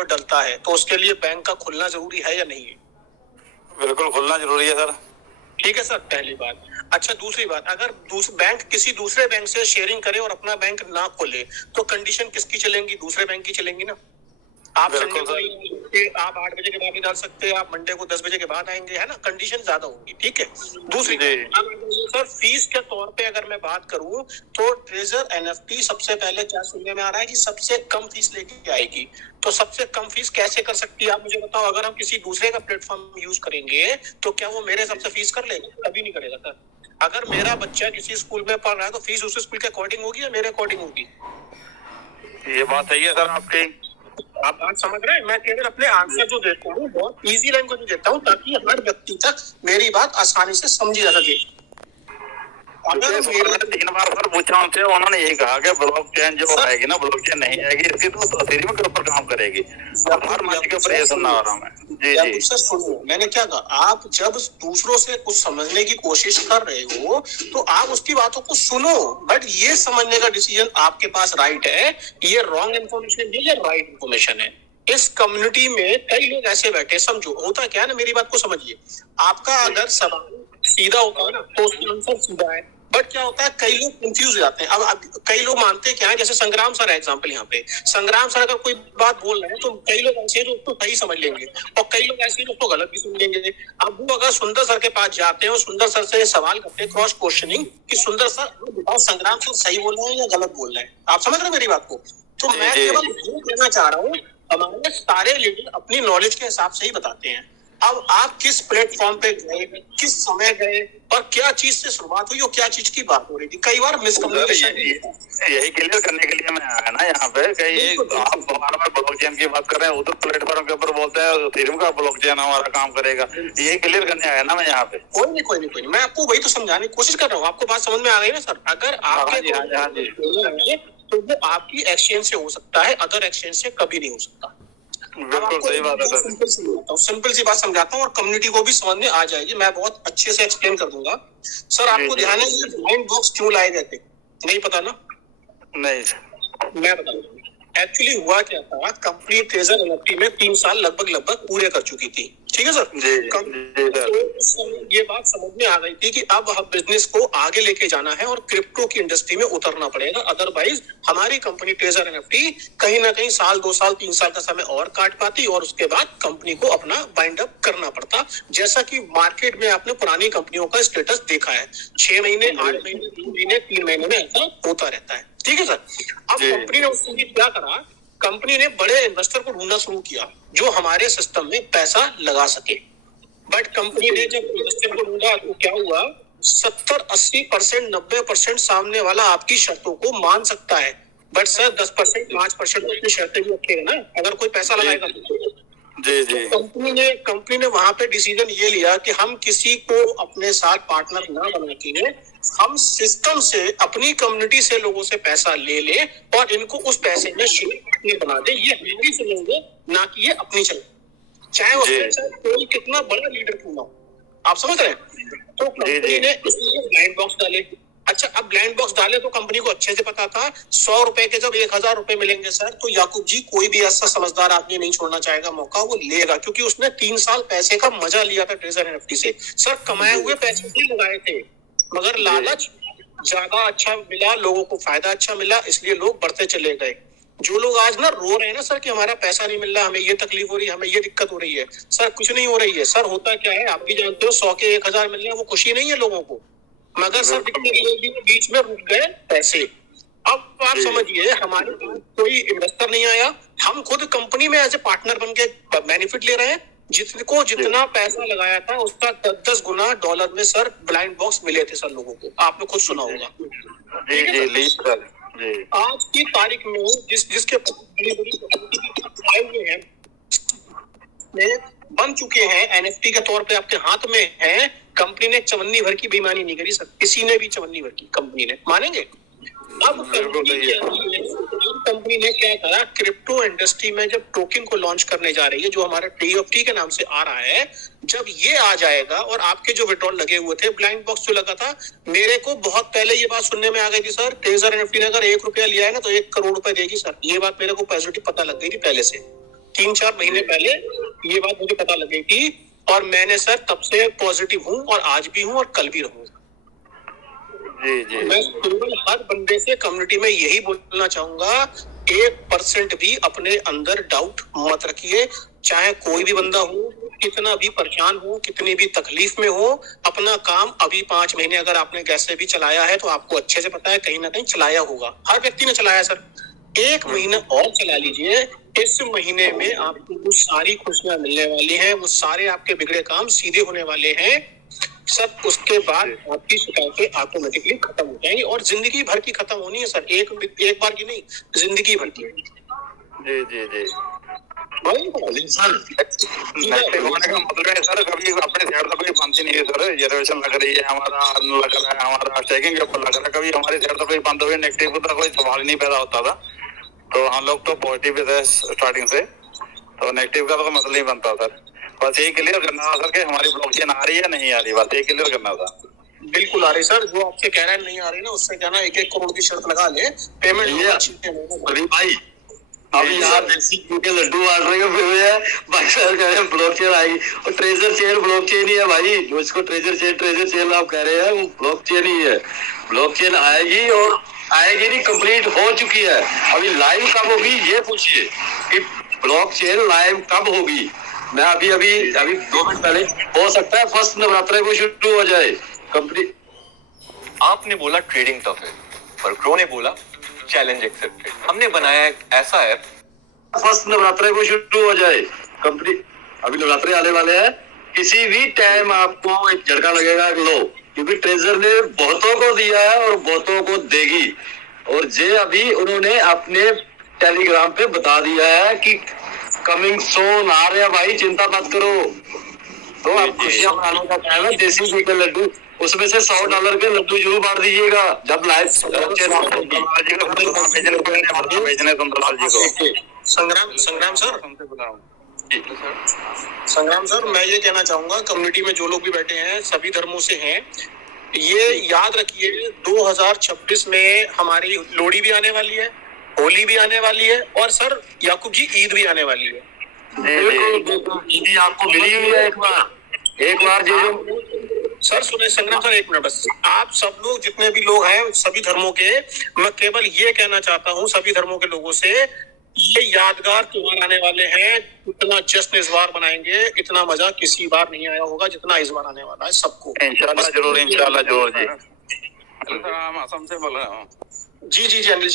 और डलता है, तो उसके लिए बैंक का खुलना जरूरी है या नहीं है? बिल्कुल खुलना जरूरी है सर। ठीक है सर, पहली बात। अच्छा, दूसरी बात, अगर बैंक किसी दूसरे बैंक से शेयरिंग करे और अपना बैंक ना खोले तो कंडीशन किसकी चलेंगी? दूसरे बैंक की चलेंगी ना। आप संडे को आप 8 बजे के बाद नहीं डाल सकते, आप मंडे को 10 बजे के बाद आएंगे, है ना, कंडीशन ज्यादा होगी। ठीक है। दूसरी सर, फीस के तौर पे अगर मैं बात करूं तो ट्रेजर एनएफटी सबसे पहले क्या सुनने में आ रहा है कि सबसे कम फीस लेके आएगी। तो सबसे कम फीस कैसे कर सकती है आप मुझे बताओ? अगर हम किसी दूसरे का प्लेटफॉर्म यूज करेंगे तो क्या वो मेरे सबसे फीस कर लेगा? कभी नहीं करेगा सर। अगर मेरा बच्चा किसी स्कूल में पढ़ रहा है तो फीस उस स्कूल के अकॉर्डिंग होगी या मेरे अकॉर्डिंग होगी? ये बात सही है सर आपकी। आप बात समझ रहे हैं? मैं केवल अपने आंसर जो देता हूँ बहुत इजी लैंग्वेज में देता हूँ ताकि हर व्यक्ति तक मेरी बात आसानी से समझी जा सके। अगर मेरा 3 बार सर पूछा उनसे, उन्होंने यही कहा कि ब्लॉकचेन जो आएगी ना, ब्लॉकचेन नहीं आएगी, इसकी तो एथेरियम के ऊपर काम करेगी। हर मंच के ऊपर ये सुनना हो रहा है। जी जी सर सुनो, मैंने क्या कहा, आप जब दूसरों से कुछ समझने की कोशिश कर रहे हो तो आप उसकी बातों को सुनो, बट ये समझने का डिसीजन आपके पास राइट है, ये रॉन्ग इन्फॉर्मेशन है या राइट इन्फॉर्मेशन है। इस कम्युनिटी में कई लोग ऐसे बैठे, समझो होता क्या है ना, मेरी बात को समझिए। आपका अगर सवाल सीधा होता है ना तो उसका आंसर सीधा है, बट क्या होता है कई लोग कंफ्यूज हो जाते हैं। अब कई लोग मानते क्या है, जैसे संग्राम सर है एग्जांपल यहाँ पे। संग्राम सर अगर कोई बात बोल रहे हैं तो कई लोग ऐसे हैं जो उसको सही समझ लेंगे और कई लोग ऐसे हैं जो उसको गलत भी समझ लेंगे। अब वो अगर सुंदर सर के पास जाते हैं और सुंदर सर से सवाल करते हैं क्रॉस क्वेश्चनिंग कि सुंदर सर बताओ संग्राम सर सही बोल रहे हैं या गलत बोल रहे हैं, आप समझ रहे हैं मेरी बात को? तो मैं केवल ये कहना चाह रहा हूँ, हमारे सारे लीडर अपनी नॉलेज के हिसाब से ही बताते हैं। अब आप किस प्लेटफॉर्म पे गए, किस समय गए और क्या चीज से शुरुआत हुई और क्या चीज की बात हो रही थी, कई बार मिसकम्युनिकेशन। यही क्लियर करने के लिए मैं आया ना यहाँ पे। कहीं आप बार-बार ब्लॉकचेन की बात कर रहे हैं, उधर प्लेटफॉर्म के ऊपर बोलते हैं एथेरियम का ब्लॉकचेन हमारा काम करेगा। यही क्लियर करने आया ना मैं यहाँ पे। कोई नहीं, मैं आपको वही तो समझाने की कोशिश कर रहा हूँ। आपको बात समझ में आ गई ना सर? अगर आपके तो वो आपकी एक्सचेंज से हो सकता है, अदर एक्सचेंज से कभी नहीं हो सकता। बिल्कुल सही बात है सर। सिंपल सी बात समझाता हूँ और कम्युनिटी को भी समझ में आ जाएगी, मैं बहुत अच्छे से एक्सप्लेन कर दूंगा। सर आपको ध्यान है ये ब्लाइंड बॉक्स क्यों लाए गए थे? नहीं पता ना? नहीं, मैं बताऊँ एक्चुअली हुआ क्या था, कंपनी ट्रेजर एनएफटी में 3 साल लगभग पूरे कर चुकी थी। ठीक है सर? तो ये बात समझ में आ गई थी कि अब हम बिजनेस को आगे लेके जाना है और क्रिप्टो की इंडस्ट्री में उतरना पड़ेगा, अदरवाइज हमारी कंपनी ट्रेजर एनएफटी कहीं ना कहीं साल 2 साल 3 साल का समय और काट पाती और उसके बाद कंपनी को अपना बाइंड अप करना पड़ता। जैसा कि मार्केट में आपने पुरानी कंपनियों का स्टेटस देखा है, 6 महीने 8 महीने 3 महीने 3 महीने में ऐसा होता रहता है। ठीक है सर? अब कंपनी ने उस समय क्या करा, कंपनी ने बड़े इन्वेस्टर को ढूंढना शुरू किया जो हमारे सिस्टम में पैसा लगा सके। बट कंपनी ने जब इन्वेस्टर को ढूंढा तो क्या हुआ, 70-80% 90% सामने वाला आपकी शर्तों को मान सकता है, बट सर 10% 5% अपनी शर्तें भी रखेगा ना अगर कोई पैसा लगाएगा तो। जी कंपनी ने वहां पे डिसीजन ये लिया कि हम किसी को अपने साथ पार्टनर ना बना के हम सिस्टम से अपनी कम्युनिटी से लोगों से पैसा ले ले और इनको उस पैसे में शेयर बना दे। ये हमारी चलेंगे ना कि ये अपनी चले, चाहे उसके साथ कोई कितना बड़ा लीडर क्यों ना हो। आप समझ रहे हैं? तो कंपनी ने इसलिए ब्लाइंड बॉक्स डाले। अच्छा, अब ब्लाइंड बॉक्स डाले तो कंपनी को अच्छे से पता था 100 रुपए के जब 1000 रुपए मिलेंगे सर, तो याकूब जी कोई भी ऐसा समझदार आदमी नहीं छोड़ना चाहेगा मौका, वो लेगा, क्योंकि उसने 3 साल पैसे का मजा लिया था ट्रेजर एनएफटी से। सर कमाए हुए पैसे भी लगाए थे मगर लालच ज्यादा अच्छा मिला, लोगों को फायदा अच्छा मिला, इसलिए लोग बढ़ते चले गए। जो लोग आज ना रो रहे हैं ना सर कि हमारा पैसा नहीं मिल रहा, हमें ये तकलीफ हो रही है, हमें ये दिक्कत हो रही है, सर कुछ नहीं हो रही है। सर होता क्या है आप भी जानते हो, 100 के 1000 मिल रहे हैं वो खुशी नहीं है लोगों को, मगर सर बीच में रुक गए पैसे। अब आप समझिए हमारे पास कोई इन्वेस्टर नहीं आया, हम खुद कंपनी में एज ए पार्टनर बन के बेनिफिट ले रहे हैं। जितना पैसा लगाया था उसका 10 गुना डॉलर में सर ब्लाइंड बॉक्स मिले थे सर लोगों को, आपने खुद सुना होगा। आज की तारीख में जिसके बड़ी बड़ी हैं बन चुके हैं एनएफटी के तौर पे आपके हाथ में है, कंपनी ने चवन्नी भर की बेईमानी नहीं करी सर, किसी ने भी चवन्नी भर की कंपनी ने, मानेंगे? अब कंपनी ने क्या करा, क्रिप्टो इंडस्ट्री में जब टोकन को लॉन्च करने जा रही है जो हमारा टीएफटी के नाम से आ रहा है, जब ये आ जाएगा और आपके जो विड्रॉल लगे हुए थे, ब्लाइंड बॉक्स जो लगा था, मेरे को बहुत पहले ये बात सुनने में आ गई थी सर, ट्रेजर एनएफटी ने अगर 1 रुपया लिया है ना तो 1 करोड़ रुपए देगी सर, ये बात मेरे को पॉजिटिव पता लग गई थी पहले से। 3-4 महीने पहले ये बात मुझे पता लगी थी, और मैंने सर तब से पॉजिटिव हूँ, और आज भी हूँ और कल भी रहूंगा। जी मैं केवल हर बंदे से कम्युनिटी में यही बोलना चाहूंगा, 1% भी अपने अंदर डाउट मत रखिए। चाहे कोई भी बंदा हो, कितना भी परेशान हो, कितनी भी तकलीफ में हो, अपना काम अभी 5 महीने अगर आपने कैसे भी चलाया है तो आपको अच्छे से पता है कहीं ना कहीं चलाया होगा, हर व्यक्ति ने चलाया सर। 1 महीना और चला लीजिए, इस महीने में आपको वो सारी खुशियां मिलने वाली हैं, वो सारे आपके बिगड़े काम सीधे होने वाले हैं सब। उसके बाद आपकी शिकायतें ऑटोमेटिकली खत्म हो जाएंगी, और जिंदगी भर की खत्म होनी है सर, एक बार की नहीं, जिंदगी भर की। जी सर नेगेटिव होने का मतलब है सर, कभी अपने साइड से कोई बनती नहीं है सर। रिजर्वेशन लग रही है, हमारा लग रहा है, हमारा चेकिंग के ऊपर लग रहा है, कभी हमारी साइड से कोई बंद हुई नेगेटिव का कोई सवाल ही नहीं पैदा होता था। तो हम लोग तो पॉजिटिव थे स्टार्टिंग से, तो नेगेटिव का तो मतलब नहीं बनता सर। बस यही क्लियर करना था सर कि हमारी ब्लॉकचेन आ रही है नहीं आ रही, बस यही क्लियर करना था। बिल्कुल आ रही सर, जो आपसे कह रहे हैं नहीं आ रही ना, उससे कहना 1-1 करोड़ की शर्त लगा ले, पेमेंट भाई अभी यहाँ देसी घी के लड्डू बांट रहे हैं भाई साहब, कह रहे हैं ब्लॉकचेन आएगी, और ट्रेजर चेन ब्लॉकचेन ही है भाई। जो इसको ट्रेजर चेन आप कह रहे हैं वो ब्लॉकचेन ही है। ब्लॉकचेन आएगी, और आएगी नहीं, कंप्लीट हो चुकी है। अभी लाइव कब होगी ये पूछिए कि ब्लॉकचेन लाइव कब होगी। मैं अभी 2 मिनट पहले, हो सकता है फर्स्ट नवरात्र को शुरू हो जाए कंप्लीट। आपने बोला ट्रेडिंग टफ है, पर क्रो ने बोला चैलेंज एक्सेप्टेड। हमने बनाया एक ऐसा ऐप, फर्स्ट नवरात्र को शुरू हो जाए कंप्लीट। अभी नवरात्रे आने वाले हैं, किसी भी टाइम आपको एक झटका लगेगा लो, क्योंकि ट्रेजर ने बहुतों को दिया है और बहुतों को देगी। और जे अभी उन्होंने अपने टेलीग्राम पे बता दिया है कि कमिंग सून आ रहे हैं भाई, चिंता मत करो। तो आप खुशियां मनाने का टाइम है, देसी घी के लड्डू, उसमें से $100 के लड्डू जरूर बांट दीजिएगा जब लाइव संग्राम सर, मैं ये कहना चाहूंगा कम्युनिटी में जो लोग भी बैठे हैं सभी धर्मों से हैं, ये याद रखिए 2026 में हमारी लोहड़ी भी आने वाली है, होली भी आने वाली है, और सर याकूब जी ईद भी आने वाली है। ईदी आपको मिली हुई है एक बार जो सर सुने संग्राम सर, 1 मिनट बस। आप सब लोग जितने भी लोग हैं सभी धर्मों के, मैं केवल ये कहना चाहता हूँ सभी धर्मों के लोगों से, ये यादगार त्योहार आने वाले हैं, इतना जश्न इस बार मनाएंगे, इतना मजा किसी बार नहीं आया होगा जितना इस बार आने वाला है सबको। इंशाल्लाह जरूर जी। हेलो सर, हम असम से बोल रहे हैं। जी अनिल जी।